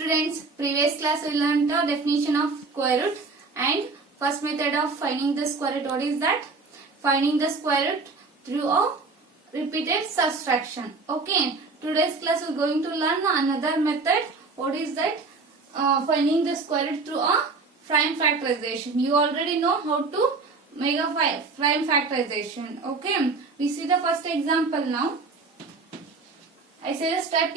Students, previous class we learned the definition of square root and first method of finding the square root. What is that? Finding the square root through a repeated subtraction. Okay, today's class we are going to learn another method. What is that? Finding the square root through a prime factorization. You already know how to make a prime factorization. Okay, we see the first example now. I say the step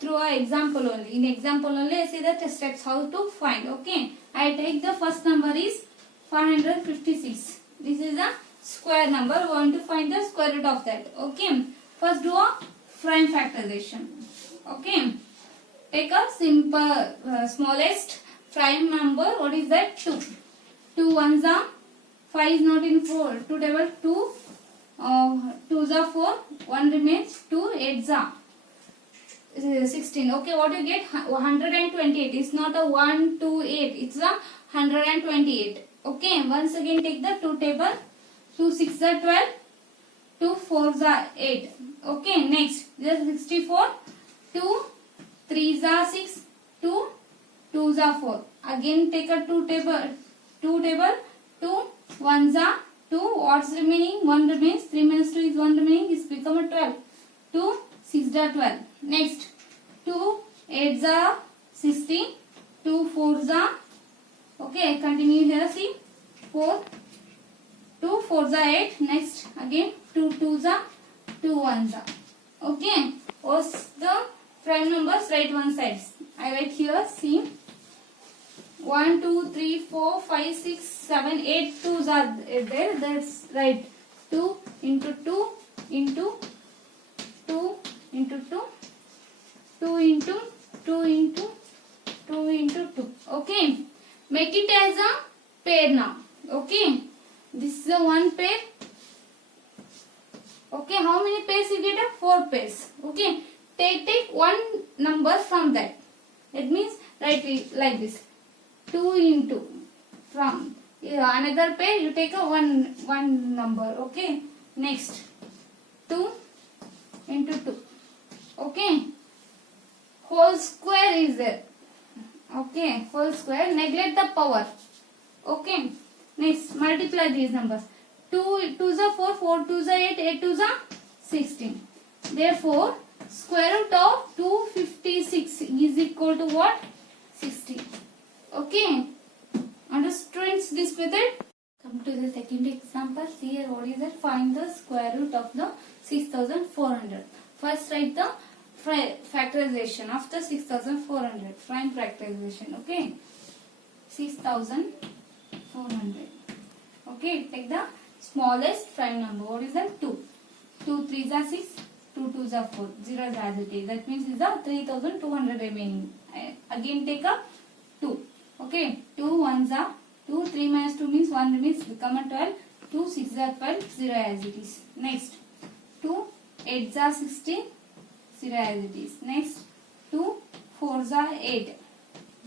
through an example only. In example only I say the steps how to find. Okay, I take the first number is 556. This is a square number. We want to find the square root of that. Okay, first do a prime factorization. Okay, take a simple smallest prime number. What is that? 2. 2 ones are 5 is not in 4. 2 table 2. 2s are 4. 1 remains. 2 8s are 16. Okay, what you get? 128. It's not a 1, 2, 8. It's a 128. Okay, once again take the 2 table. 2 6 are 12. 2 4s are 8. Okay, next just 64. 2 3s are 6. 2 2s are 4. Again take a 2 table. 2 table. 2 1s are 2. What's remaining? 1 remains. 3 minus 2 is 1 remaining. It's become a 12. 2 6 are 12. Next 2 8s are 16. 2 4s are, okay, continue here. See 4. 2 4s are 8. Next again 2 2s are 2 1s are. Okay, what's the prime numbers? Write one side. I write here. See 1 2 3 4 5 6 7 8 2s are there. That's right. 2 into 2 into 2 into 2 2 into 2 into 2 into 2. Okay, make it as a pair now. Okay, this is a one pair. Okay, how many pairs you get? 4 pairs. Okay, take one number from that. It means write it like this. 2 into from another pair you take a one number. Okay, next 2 into 2. Okay, whole square is there. Okay, whole square, neglect the power. Okay, next multiply these numbers. 2 2s are 4, 4 2s are 8, 8 2s are 16. Therefore square root of 256 is equal to what? 60. Okay, understand this method? Come to the second example. See here, what is that? Find the square root of the 6400. First write the factorization of the 6400. Prime factorization. Okay, 6400. Okay, take the smallest prime number. What is that? 2. 2 3s are 6. 2 2s are 4. 0 is as it is. That means is a 3200 remaining. Again take a 2. Okay, 2 1s are 2. 3 minus 2 means 1 remains. Become a 12. 2 6 are 12. 0 as it is. Next 2 8s are 16. 0 as it is. Next 2 4s are 8.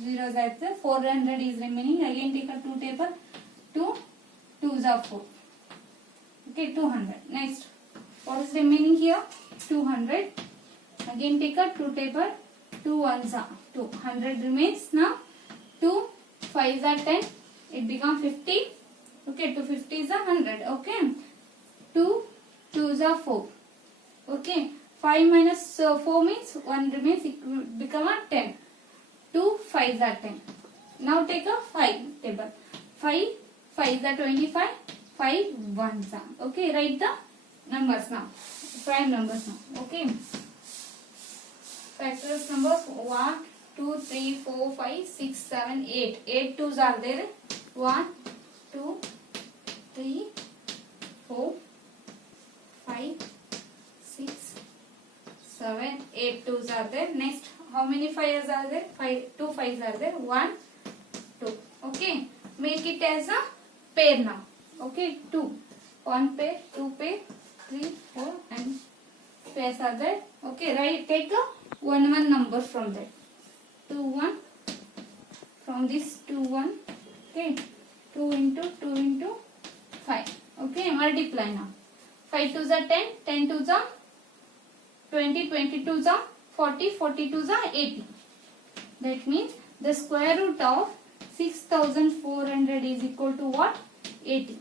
0 as it is. 400 is remaining. Again take a 2 table. 2 2s are 4. Okay, 200. Next, what is remaining here? 200. Again take a 2 table. 2 1s are 200 remains. Now 2 5s are 10. It becomes 50. Okay, 2 50 is 100. Okay, 2 2s are 4. Okay, 5 minus 4 means 1 remains. It will become a 10. 2 5s are 10. Now take a 5 table. 5 5s are 25. 5 1s are. Okay, write the numbers now. Prime numbers now. Okay, factors numbers 1 2 3 4 5 6 7 8. 8 2s are there. 1 2 3 4 5 6 7 8 2s are there. Next, how many 5s are there? 2 5s are there. 1 2. Okay, make it as a pair now. Okay, 2 1 pair, 2 pair, 3 4 and pairs are there. Okay, right, take a one number from there. 2 1 from this 2 1. Okay, 2 into 5. Okay, multiply now. 5 2s are 10, 10 2s are 20, 20 2s are 40, 40 2s are 80. That means the square root of 6400 is equal to what? 80.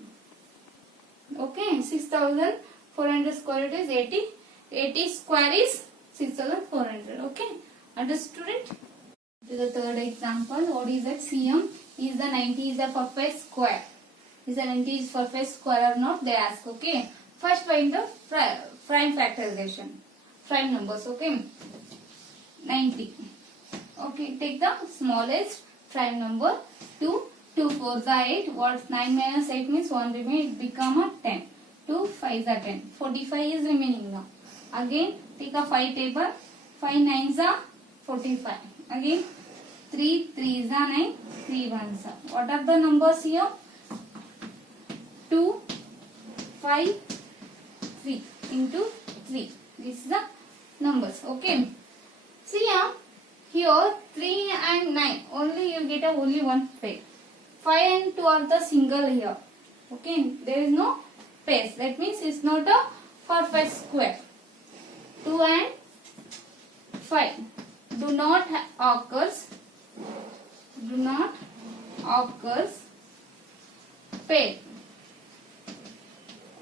Okay, 6400 square root is 80. 80 square is 6400. Okay, understood it? To the third example, what is that? CM is the 90 is a perfect square. Is the 90 is perfect square or not? They ask. Okay, first find the prime factorization. Prime numbers. Okay, 90. Okay, take the smallest prime number. 2 4s are 8. What's 9 minus 8 means 1 remain. It become a 10. 2 5s are 10. 45 is remaining now. Again, take a 5 table. 5 9s are 45. Again, 3 3s are 9. 3 1s are. What are the numbers here? 2 5 3 into 3. This is the numbers. Okay. See here 3 and 9. Only you get only one pair. 5 and 2 are the single here. Okay. There is no pairs. That means it's not a perfect square. 2 and 5 do not occurs pair.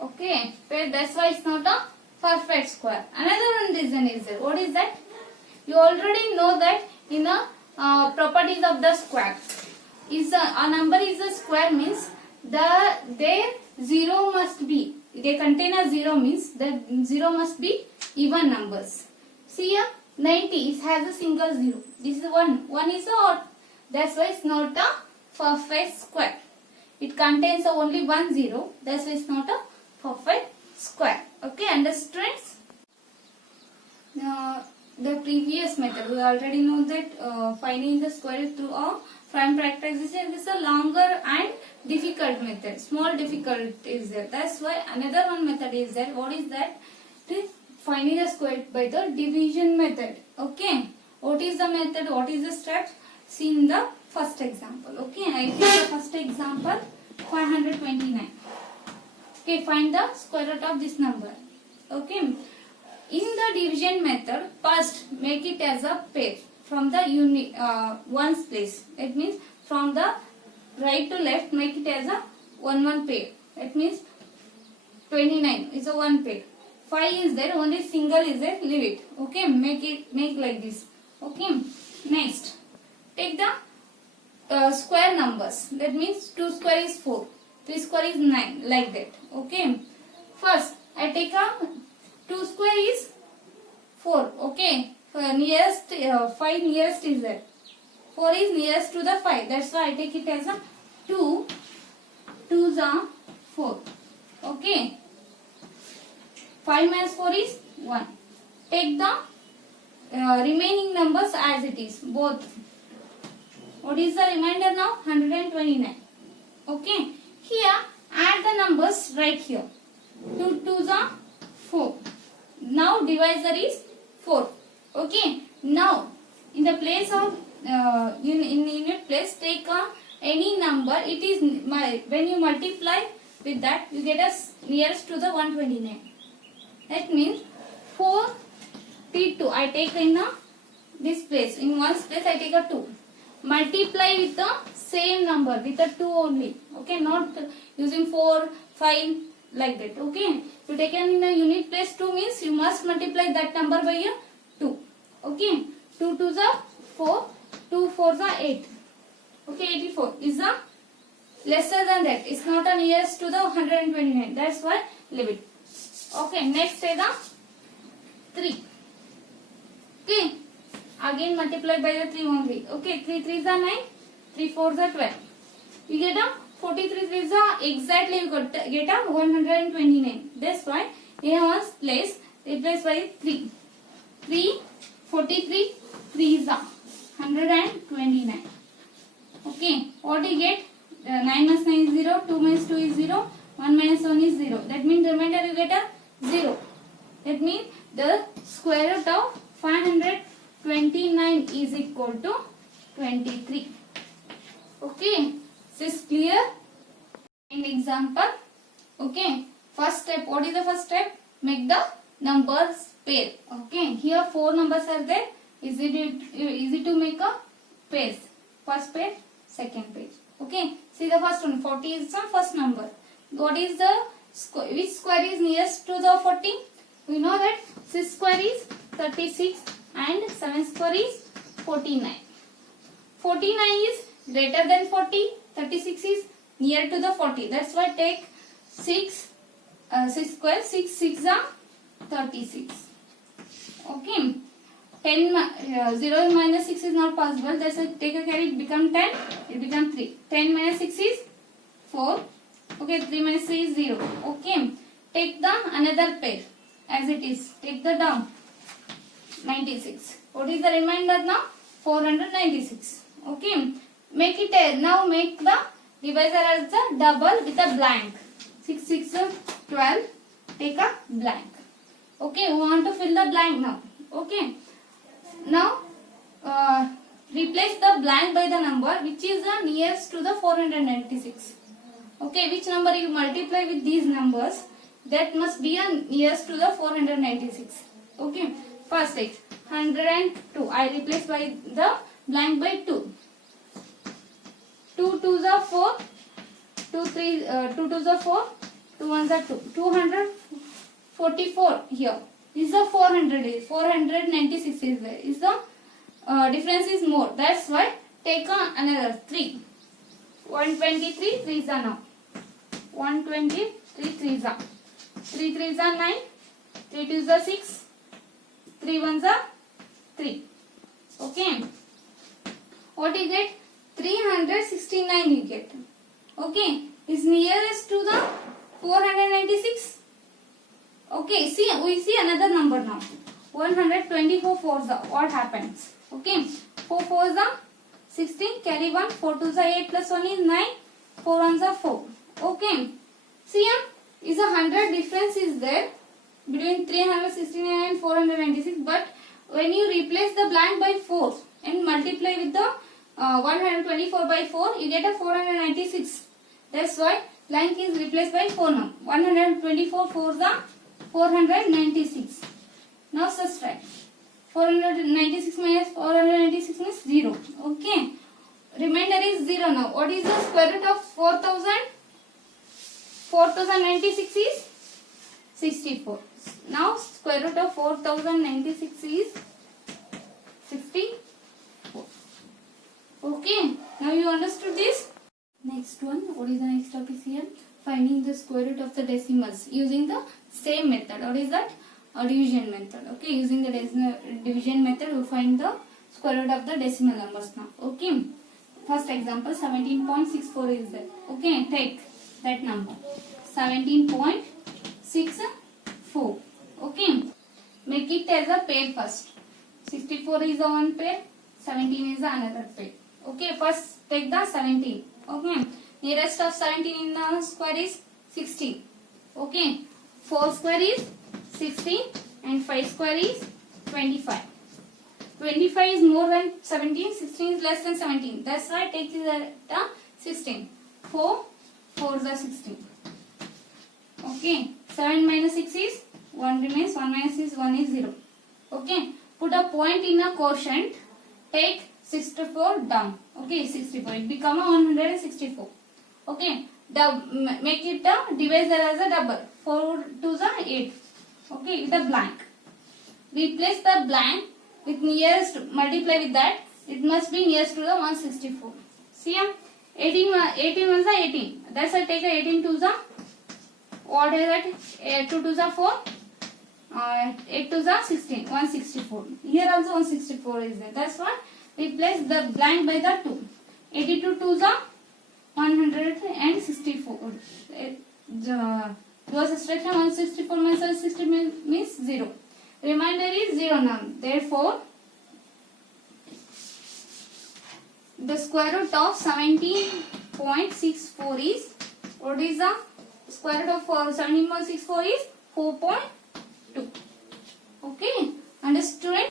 Okay, pair, that's why it's not a perfect square. Another one reason is there. What is that? You already know that in the properties of the square, is a number is a square means their zero must be, they contain a zero means the zero must be even numbers. See here 90 has a single zero. This is one is a odd. That's why it's not a perfect square. It contains only one zero. That's why it's not a perfect square. Okay, understood? Now, the previous method, we already know that finding the square root through a prime factorization is a longer and difficult method. Small difficult is there. That's why another one method is there. What is that? Finding the square root by the division method. Okay. What is the method? What is the steps? See in the first example. Okay. I take the first example 529. Okay. Find the square root of this number. Okay. In the division method, first make it as a pair from the ones place. It means from the right to left make it as a 1 pair. It means 29 is a one pair. 5 is there, only single is there, leave it. Okay, make like this. Okay, next take the square numbers. That means 2 square is 4, 3 square is 9, like that. Okay, first I take a 2 square is 4. Okay, nearest 5 nearest is there. 4 is nearest to the 5. That's why I take it as a 2. 2s are 4. Okay. 5 minus 4 is 1. Take the remaining numbers as it is, both. What is the remainder now? 129. Okay. Here, add the numbers right here. 2 2s are 4. Now, divisor is 4. Okay. Now, in the place of, in unit place, take any number. It is, when you multiply with that, you get us nearest to the 129. That means 4 T2. I take in this place. In one place I take a 2. Multiply with the same number with a 2 only. Okay, not using 4, 5 like that. Okay, you taken in a unit place 2 means you must multiply that number by a 2. Okay, 2 2s are 4, 2 4s are 8. Okay, 84 is a lesser than that. It's not a nearest to the 129. That's why leave it. Okay, next is the 3. Okay, again multiply by the 3 only. Okay, 3 3s are 9, 3 4s are 12. You get a 43 3s are exactly you get a 129. That's why in one place replace by 3. 3 43 3s are 129. Okay, what do you get? 9 minus 9 is 0, 2 minus 2 is 0, 1 minus 1 is 0. That means the remainder you get a 0. That means the square root of 529 is equal to 23. Okay, this is clear? In example, okay, first step, what is the first step? Make the numbers pair. Okay, here 4 numbers are there. Easy to make a pairs. First pair, second pair. Okay. See the first one. 40 is the first number. What is the which square is nearest to the 40? We know that 6 square is 36 and 7 square is 49. 49 is greater than 40. 36 is near to the 40. That's why take 6 square. 6 6 are 36. Okay. 0 minus 6 is not possible. That's why take a carry. It become 10. It become 3. 10 minus 6 is 4. Okay. 3 minus 3 is 0. Okay. Take the another pair as it is. Take the down. 96. What is the remainder now? 496. Okay. Make it now make the divisor as the double with a blank. 6 6 12. Take a blank. Okay. We want to fill the blank now. Okay. Now replace the blank by the number which is the nearest to the 496. Okay. Which number you multiply with these numbers, that must be a nearest to the 496. Okay. First take 102. I replace by the blank by 2. 2 2s are 4. 2 2s are 4. 2 1s are 2. 244 here. Is the 400 is 496 is there. Is the difference is more. That's why take another 3. 123 3s are now. 123 3s are. 3 3s are 9. 3 2s are 6. 3 1s are 3. Okay. What you get? 369 you get. Okay. Is nearest to the 496. Okay. See, we see another number now. 124 fours are. What happens? Okay. 4 fours are 16. Carry 1. 4 twos are 8 plus 1 is 9. 4 ones are 4. Okay. See here. Is a 100 difference is there between 369 and 496, but when you replace the blank by 4 and multiply with the 124 by 4, you get a 496. That's why blank is replaced by 4 now. 124 4s are 496. Now subtract. 496 minus 496 means 0. Okay. Remainder is 0 now. What is the square root of 4000? 4096 is 64. Now square root of 4096 is 64. Okay. Now you understood this? Next one. What is the next topic here? Finding the square root of the decimals using the same method. What is that? A division method. Okay. Using the division method, we find the square root of the decimal numbers now. Okay. First example, 17.64 is there. Okay. Take that number. 17.64. Okay. Make it as a pair first. 64 is a one pair. 17 is another pair. Okay. First take the 17. Okay. Nearest of 17 in the square is 16. Okay. 4 square is 16 and 5 square is 25. 25 is more than 17. 16 is less than 17. That's why take this at 16. 4 4s are 16. Okay. 7 minus 6 is 1 remains. 1 minus is 1 is 0. Okay. Put a point in a quotient. Take 64 down. Okay. 64. It become a 164. Okay. Make it a divisor as a double. 4 2s are 8. Okay. With a blank. Replace the blank with nearest. Multiply with that. It must be nearest to the 164. See here. 18 ones are 18. That's why take a 18 twos are. What is that? 2 twos are 4. 8 twos are 16. 164. Here also 164 is there. That's why replace the blank by the 2. 82 twos are 164. Your subtraction 164 minus 160 means 0. Remainder is 0 now. Therefore, the square root of 17.64 is, what is the square root of 17.64 is 4.2. Okay. Understood?